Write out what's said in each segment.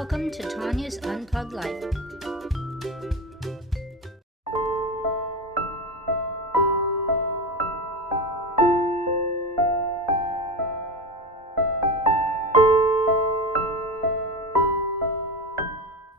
Welcome to Tanya's Unplugged Life.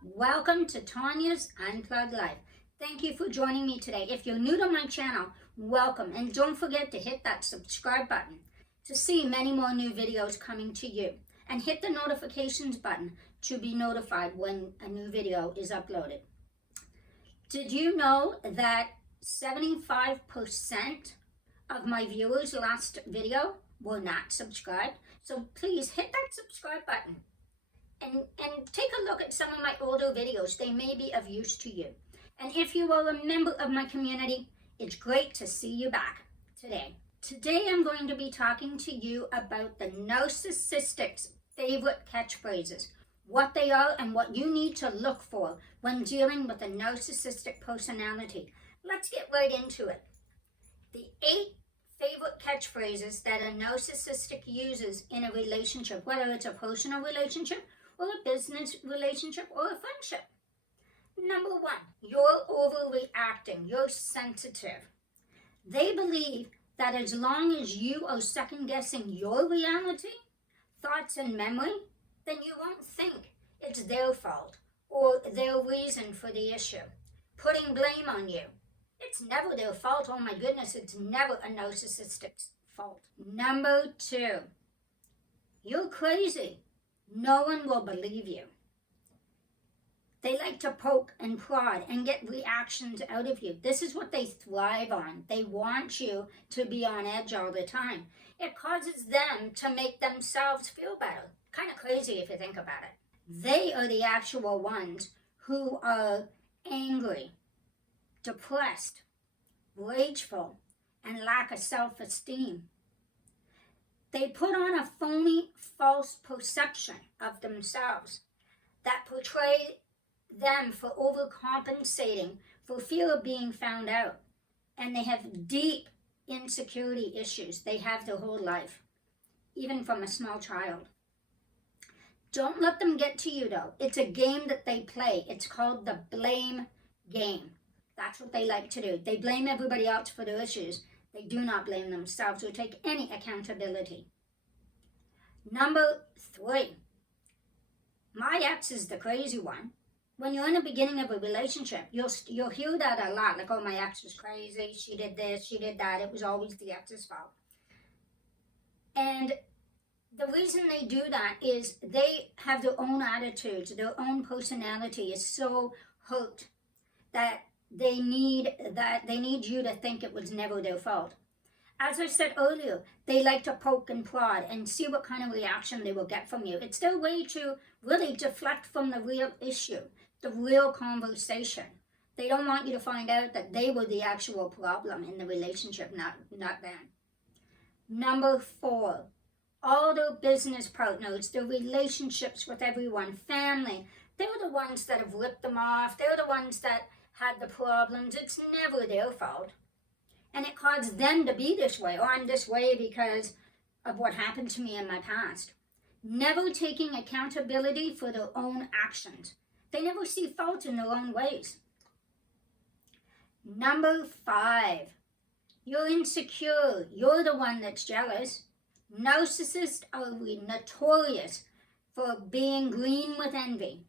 Welcome to Tanya's Unplugged Life. Thank you for joining me today. If you're new to my channel, welcome, and don't forget to hit that subscribe button to see many more new videos coming to you, and hit the notifications button to be notified when a new video is uploaded. Did you know that 75% of my viewers last video were not subscribed? So please hit that subscribe button and take a look at some of my older videos. They may be of use to you. And if you are a member of my community, it's great to see you back today. Today I'm going to be talking to you about the narcissist's favorite catchphrases, what they are and what you need to look for when dealing with a narcissistic personality. Let's get right into it. The 8 favorite catchphrases that a narcissistic uses in a relationship, whether it's a personal relationship or a business relationship or a friendship. Number 1, you're overreacting, you're sensitive. They believe that as long as you are second guessing your reality, thoughts and memory, then you won't think it's their fault or their reason for the issue. Putting blame on you. It's never their fault. Oh my goodness, it's never a narcissistic's fault. Number 2, you're crazy. No one will believe you. They like to poke and prod and get reactions out of you. This is what they thrive on. They want you to be on edge all the time. It causes them to make themselves feel better. Kind of crazy if you think about it. They are the actual ones who are angry, depressed, rageful, and lack of self-esteem. They put on a phony, false perception of themselves that portray them for overcompensating for fear of being found out. And they have deep insecurity issues they have their whole life, even from a small child. Don't let them get to you though. It's a game that they play. It's called the blame game. That's what they like to do. They blame everybody else for their issues. They do not blame themselves or take any accountability. Number 3, my ex is the crazy one. When you're in the beginning of a relationship, you'll hear that a lot. Like, oh, my ex was crazy. She did this, she did that. It was always the ex's fault. And the reason they do that is they have their own attitudes. Their own personality is so hurt that they need you to think it was never their fault. As I said earlier, they like to poke and prod and see what kind of reaction they will get from you. It's their way to really deflect from the real issue, the real conversation. They don't want you to find out that they were the actual problem in the relationship, not them. Number 4, all their business partners, their relationships with everyone, family, they're the ones that have ripped them off. They're the ones that had the problems. It's never their fault. And it caused them to be this way, or I'm this way because of what happened to me in my past. Never taking accountability for their own actions. They never see fault in their own ways. Number 5, you're insecure. You're the one that's jealous. Narcissists are notorious for being green with envy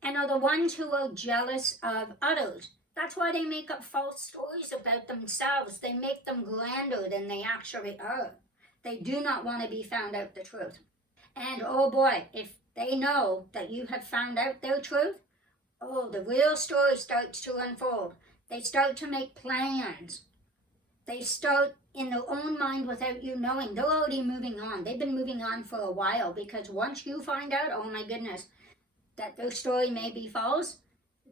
and are the ones who are jealous of others. That's why they make up false stories about themselves. They make them grander than they actually are. They do not want to be found out the truth. And oh boy, if they know that you have found out their truth, oh, the real story starts to unfold. They start to make plans. They start in their own mind without you knowing. They're already moving on. They've been moving on for a while because once you find out, oh my goodness, that their story may be false,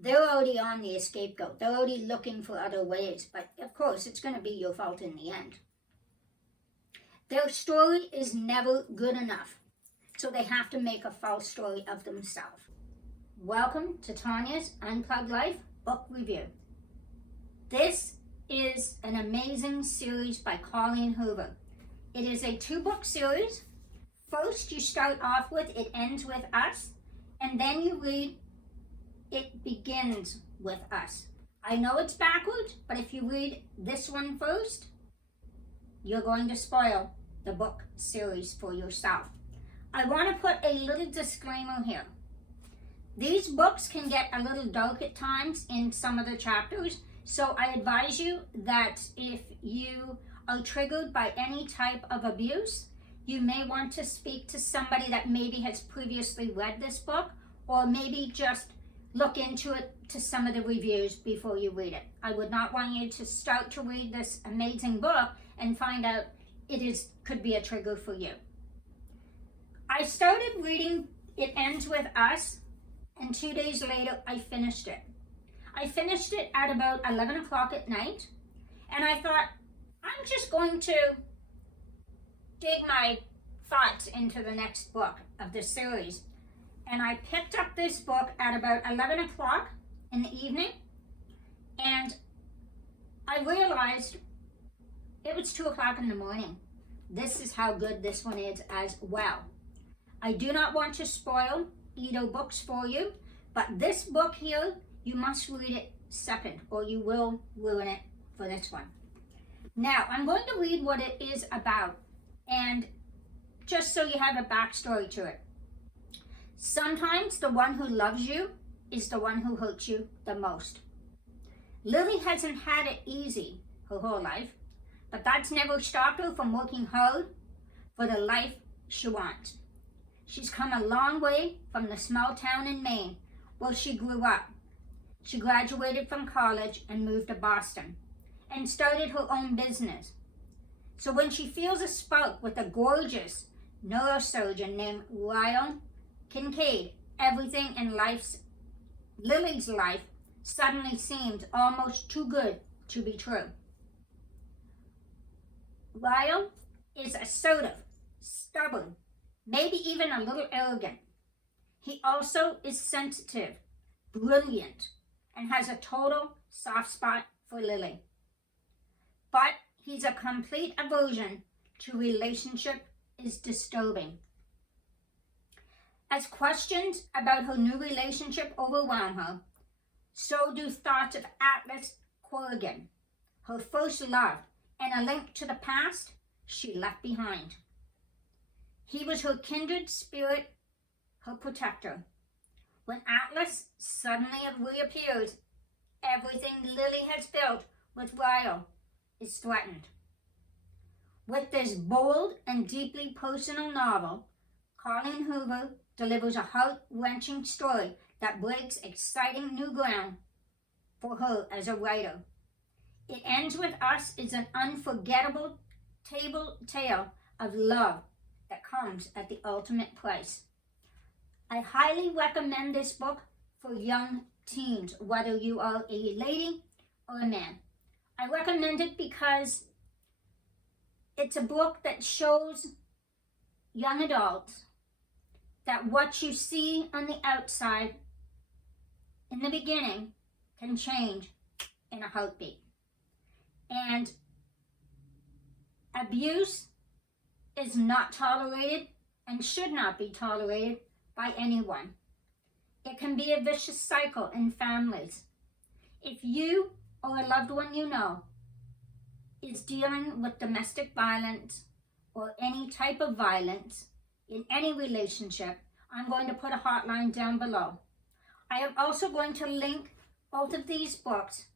they're already on the scapegoat. They're already looking for other ways. But of course, it's going to be your fault in the end. Their story is never good enough. So they have to make a false story of themselves. Welcome to Tanya's Unplugged Life Book Review. This is an amazing series by Colleen Hoover. It is a 2-book series. First, you start off with It Ends With Us. and then you read It Begins With Us. I know it's backwards, but if you read this one first, you're going to spoil the book series for yourself. I want to put a little disclaimer here. These books can get a little dark at times in some of the chapters, so I advise you that if you are triggered by any type of abuse, you may want to speak to somebody that maybe has previously read this book, or maybe just look into it to some of the reviews before you read it. I would not want you to start to read this amazing book and find out could be a trigger for you. I started reading It Ends With Us, and 2 days later I finished it. I finished it at about 11 o'clock at night, and I thought, I'm just going to dig my thoughts into the next book of the series. And I picked up this book at about 11 o'clock in the evening, and I realized it was 2 o'clock in the morning. This is how good this one is as well. I do not want to spoil either books for you, but this book here, you must read it second, or you will ruin it for this one. Now, I'm going to read what it is about, and just so you have a backstory to it. Sometimes the one who loves you is the one who hurts you the most. Lily hasn't had it easy her whole life, but that's never stopped her from working hard for the life she wants. She's come a long way from the small town in Maine where she grew up. She graduated from college and moved to Boston and started her own business. So when she feels a spark with a gorgeous neurosurgeon named Ryle Kincaid, everything in Lily's life suddenly seemed almost too good to be true. Ryle is assertive, stubborn, maybe even a little arrogant. He also is sensitive, brilliant, and has a total soft spot for Lily. But he's a complete aversion to relationship is disturbing. As questions about her new relationship overwhelm her, so do thoughts of Atlas Corrigan, her first love, and a link to the past she left behind. He was her kindred spirit, her protector. When Atlas suddenly reappears, everything Lily has built with Ryle is threatened. With this bold and deeply personal novel, Colleen Hoover delivers a heart-wrenching story that breaks exciting new ground for her as a writer. It Ends With Us is an unforgettable tale of love that comes at the ultimate price. I highly recommend this book for young teens, whether you are a lady or a man. I recommend it because it's a book that shows young adults that what you see on the outside in the beginning can change in a heartbeat. And abuse is not tolerated and should not be tolerated by anyone. It can be a vicious cycle in families. If you or a loved one you know is dealing with domestic violence or any type of violence in any relationship, I'm going to put a hotline down below. I am also going to link both of these books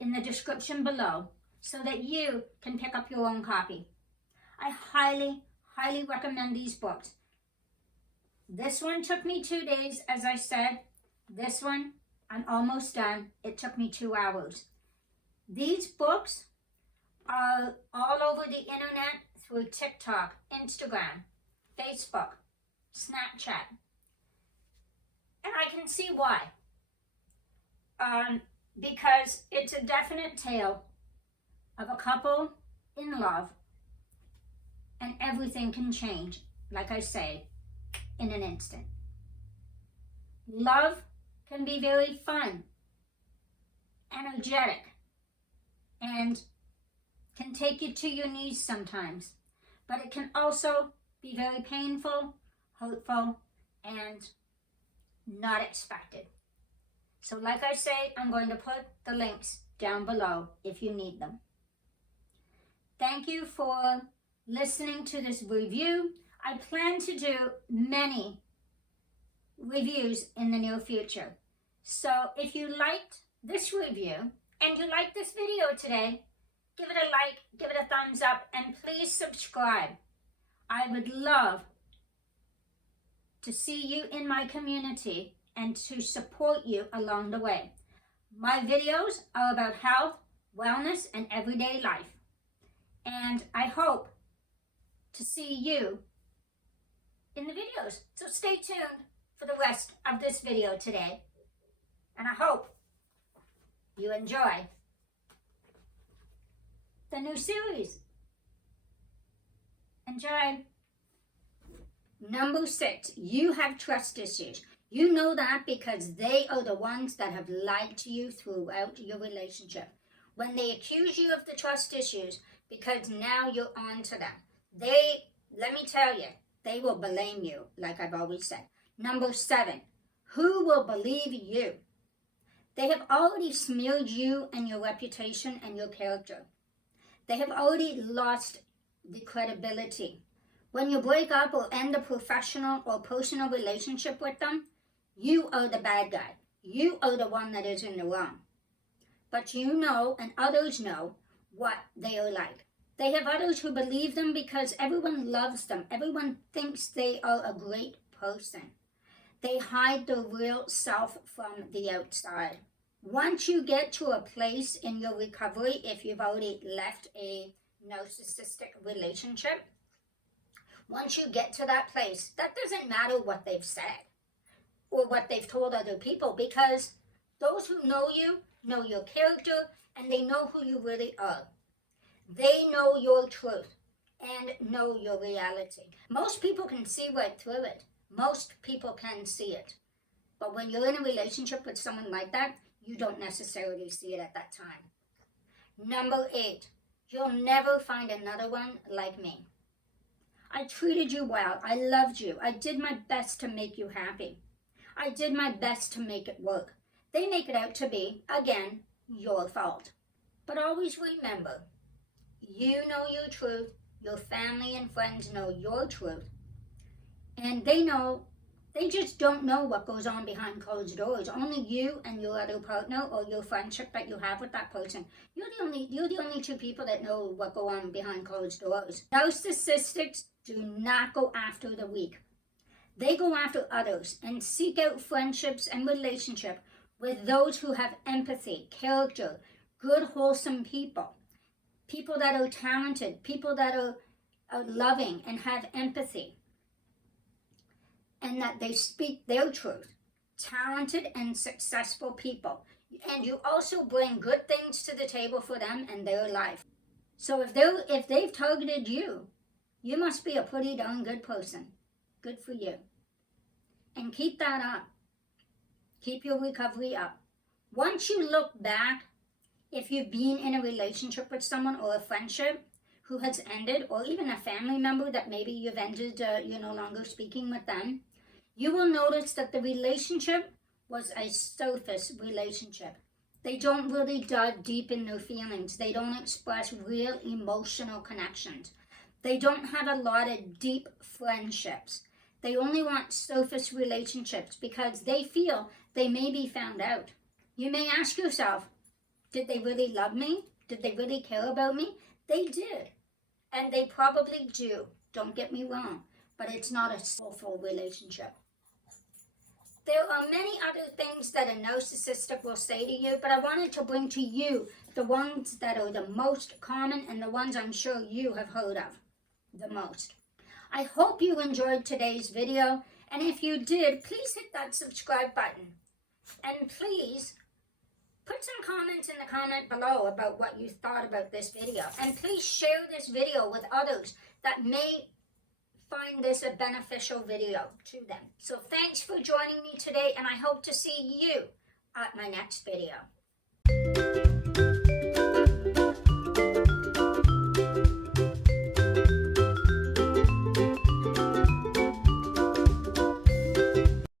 in the description below so that you can pick up your own copy. I highly, highly recommend these books. This one took me 2 days, as I said. This one, I'm almost done. It took me 2 hours. These books are all over the internet through TikTok, Instagram, Facebook, Snapchat. And I can see why. Because it's a definite tale of a couple in love, and everything can change, like I say, in an instant. Love can be very fun, energetic, and can take you to your knees sometimes, but it can also be very painful, hurtful, and not expected. So like I say, I'm going to put the links down below if you need them. Thank you for listening to this review. I plan to do many reviews in the near future. So if you liked this review and you liked this video today, give it a like, give it a thumbs up, and please subscribe. I would love to see you in my community and to support you along the way. My videos are about health, wellness, and everyday life. And I hope to see you in the videos. So stay tuned for the rest of this video today. And I hope you enjoy the new series. Enjoy. Number 6, you have trust issues. You know that because they are the ones that have lied to you throughout your relationship. When they accuse you of the trust issues, because now you're on to them, let me tell you, they will blame you, like I've always said. Number 7, who will believe you? They have already smeared you and your reputation and your character. They have already lost the credibility. When you break up or end a professional or personal relationship with them, you are the bad guy. You are the one that is in the wrong. But you know, and others know, what they are like. They have others who believe them because everyone loves them. Everyone thinks they are a great person. They hide their real self from the outside. Once you get to a place in your recovery, if you've already left a narcissistic relationship, once you get to that place, that doesn't matter what they've said or what they've told other people, because those who know your character, and they know who you really are. They know your truth and know your reality. Most people can see right through it. Most people can see it. But when you're in a relationship with someone like that, you don't necessarily see it at that time. Number 8, you'll never find another one like me. I treated you well. I loved you. I did my best to make you happy. I did my best to make it work. They make it out to be, again, your fault. But always remember, you know your truth. Your family and friends know your truth. And they just don't know what goes on behind closed doors. Only you and your other partner or your friendship that you have with that person. You're the only two people that know what goes on behind closed doors. Narcissists do not go after the weak. They go after others and seek out friendships and relationship with those who have empathy, character, good, wholesome people. People that are talented, people that are loving and have empathy, and that they speak their truth. Talented and successful people. And you also bring good things to the table for them and their life. So if they've targeted you, you must be a pretty darn good person. Good for you. And keep that up. Keep your recovery up. Once you look back, if you've been in a relationship with someone or a friendship who has ended, or even a family member that maybe you've ended, you're no longer speaking with them, you will notice that the relationship was a surface relationship. They don't really dive deep in their feelings. They don't express real emotional connections. They don't have a lot of deep friendships. They only want surface relationships because they feel they may be found out. You may ask yourself, did they really love me? Did they really care about me? They did. And they probably do. Don't get me wrong. But it's not a soulful relationship. There are many other things that a narcissistic will say to you, but I wanted to bring to you the ones that are the most common and the ones I'm sure you have heard of the most. I hope you enjoyed today's video, and if you did, please hit that subscribe button. And please put some comments in the comment below about what you thought about this video. And please share this video with others that may find this a beneficial video to them. So thanks for joining me today, and I hope to see you at my next video.